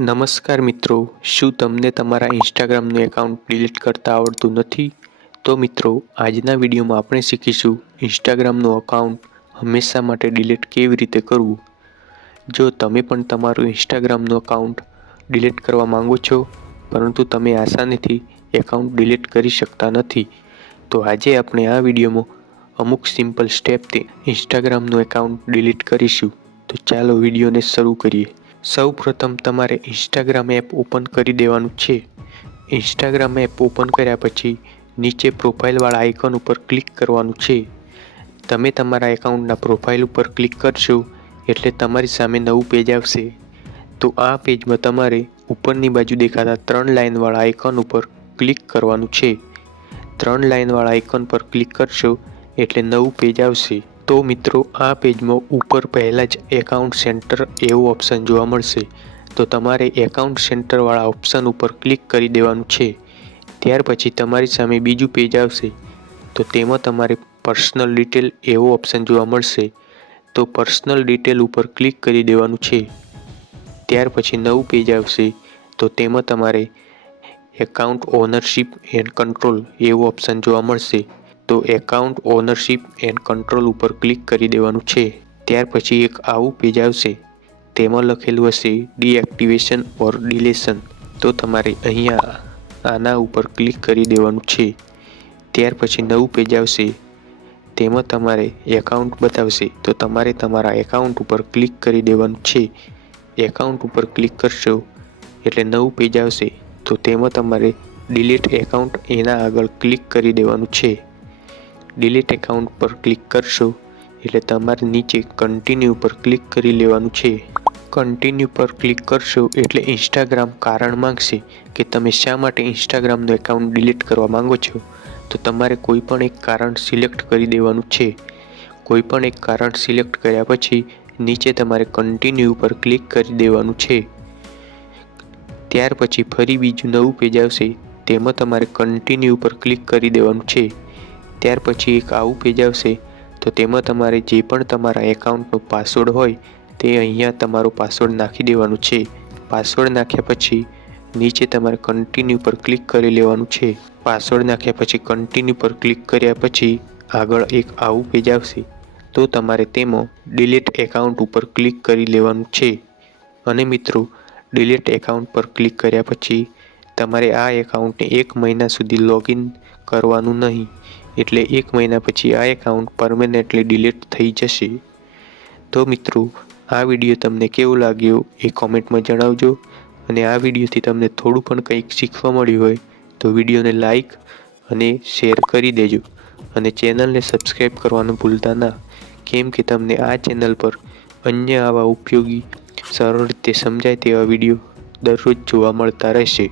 નમસ્કાર મિત્રો, શું તમને તમારા ઇન્સ્ટાગ્રામનું એકાઉન્ટ ડિલીટ કરતા આવડતું નથી? તો મિત્રો, આજના વિડીયોમાં આપણે શીખીશું ઇન્સ્ટાગ્રામનું એકાઉન્ટ હંમેશા માટે ડિલીટ કેવી રીતે કરવું. જો તમે પણ તમારું ઇન્સ્ટાગ્રામનું એકાઉન્ટ ડિલીટ કરવા માંગો છો, પરંતુ તમે આસાનીથી એકાઉન્ટ ડિલીટ કરી શકતા નથી, તો આજે આપણે આ વિડીયોમાં અમુક સિમ્પલ સ્ટેપથી ઇન્સ્ટાગ્રામનું એકાઉન્ટ ડિલીટ કરીશું. તો ચાલો વિડીયોને શરૂ કરીએ. સૌપ્રથમ તમારે ઇન્સ્ટાગ્રામ એપ ઓપન કરી દેવાનું છે. ઇન્સ્ટાગ્રામ એપ ઓપન કર્યા પછી નીચે પ્રોફાઇલવાળા આઇકન ઉપર ક્લિક કરવાનું છે. તમે તમારા એકાઉન્ટના પ્રોફાઇલ ઉપર ક્લિક કરશો એટલે તમારી સામે નવું પેજ આવશે. તો આ પેજમાં તમારે ઉપરની બાજુ દેખાતા 3 લાઇનવાળા આઇકન ઉપર ક્લિક કરવાનું છે. 3 લાઇનવાળા આઇકન પર ક્લિક કરશો એટલે નવું પેજ આવશે. તો મિત્રો, આ પેજમાં ઉપર પહેલાં જ એકાઉન્ટ સેન્ટર એવું ઓપ્શન જોવા મળશે. તો તમારે એકાઉન્ટ સેન્ટરવાળા ઓપ્શન ઉપર ક્લિક કરી દેવાનું છે. ત્યાર પછી તમારી સામે બીજું પેજ આવશે. તો તેમાં તમારે પર્સનલ ડિટેલ એવો ઓપ્શન જોવા મળશે. તો પર્સનલ ડિટેલ ઉપર ક્લિક કરી દેવાનું છે. ત્યાર પછી નવું પેજ આવશે. તો તેમાં તમારે એકાઉન્ટ ઓનરશિપ એન્ડ કંટ્રોલ એવો ઓપ્શન જોવા મળશે. તો એકાઉન્ટ ઓનરશિપ એન્ડ કંટ્રોલ ઉપર ક્લિક કરી દેવાનું છે. ત્યાર પછી એક આવું પેજ આવશે. તેમાં લખેલું હશે ડીએક્ટિવેશન ઓર ડિલેશન. તો તમારે અહીંયા આના ઉપર ક્લિક કરી દેવાનું છે. ત્યાર પછી નવું પેજ આવશે. તેમાં તમારે એકાઉન્ટ બતાવશે. તો તમારે તમારા એકાઉન્ટ ઉપર ક્લિક કરી દેવાનું છે. એકાઉન્ટ ઉપર ક્લિક કરશો એટલે નવું પેજ આવશે. તો તેમાં તમારે ડિલીટ એકાઉન્ટ એના આગળ ક્લિક કરી દેવાનું છે. ડિલીટ એકાઉન્ટ પર ક્લિક કરશો એટલે તમારે નીચે કન્ટિન્યુ પર ક્લિક કરી લેવાનું છે. કન્ટિન્યુ પર ક્લિક કરશો એટલે ઇન્સ્ટાગ્રામ કારણ માંગશે કે તમે શા માટે ઇન્સ્ટાગ્રામનું એકાઉન્ટ ડિલીટ કરવા માંગો છો. તો તમારે કોઈ પણ એક કારણ સિલેક્ટ કરી દેવાનું છે. કોઈ પણ એક કારણ સિલેક્ટ કર્યા પછી નીચે તમારે કન્ટિન્યુ પર ક્લિક કરી દેવાનું છે. ત્યાર પછી ફરી બીજું નવું પેજ આવશે. તેમાં તમારે કન્ટિન્યુ પર ક્લિક કરી દેવાનું છે. ત્યાર પછી એક આવું પેજ આવશે. તો તેમાં તમારે જે પણ તમારા એકાઉન્ટનો પાસવર્ડ હોય તે અહીંયા તમારો પાસવર્ડ નાખી દેવાનું છે. પાસવર્ડ નાખ્યા પછી નીચે તમારે કન્ટિન્યુ પર ક્લિક કરી લેવાનું છે. પાસવર્ડ નાખ્યા પછી કન્ટિન્યુ પર ક્લિક કર્યા પછી આગળ એક આવું પેજ આવશે. તો તમારે તેમાં ડિલીટ એકાઉન્ટ ઉપર ક્લિક કરી લેવાનું છે. અને મિત્રો, ડિલીટ એકાઉન્ટ પર ક્લિક કર્યા પછી તમારે આ એકાઉન્ટને 1 મહિના સુધી લોગિન કરવાનું નહીં. એટલે 1 મહિના પછી આ એકાઉન્ટ પરમેનન્ટલી ડિલીટ થઈ જશે. તો મિત્રો, આ વિડીયો તમને કેવો લાગ્યો એ કોમેન્ટમાં જણાવજો. અને આ વિડીયોથી તમને થોડું પણ કંઈક શીખવા મળ્યું હોય તો વિડીયોને લાઈક અને શેર કરી દેજો. અને ચેનલને સબસ્ક્રાઈબ કરવાનું ભૂલતા ના, કેમ કે તમને આ ચેનલ પર અન્ય આવા ઉપયોગી સરળ રીતે સમજાય તેવા વિડીયો દરરોજ જોવા મળતા રહેશે.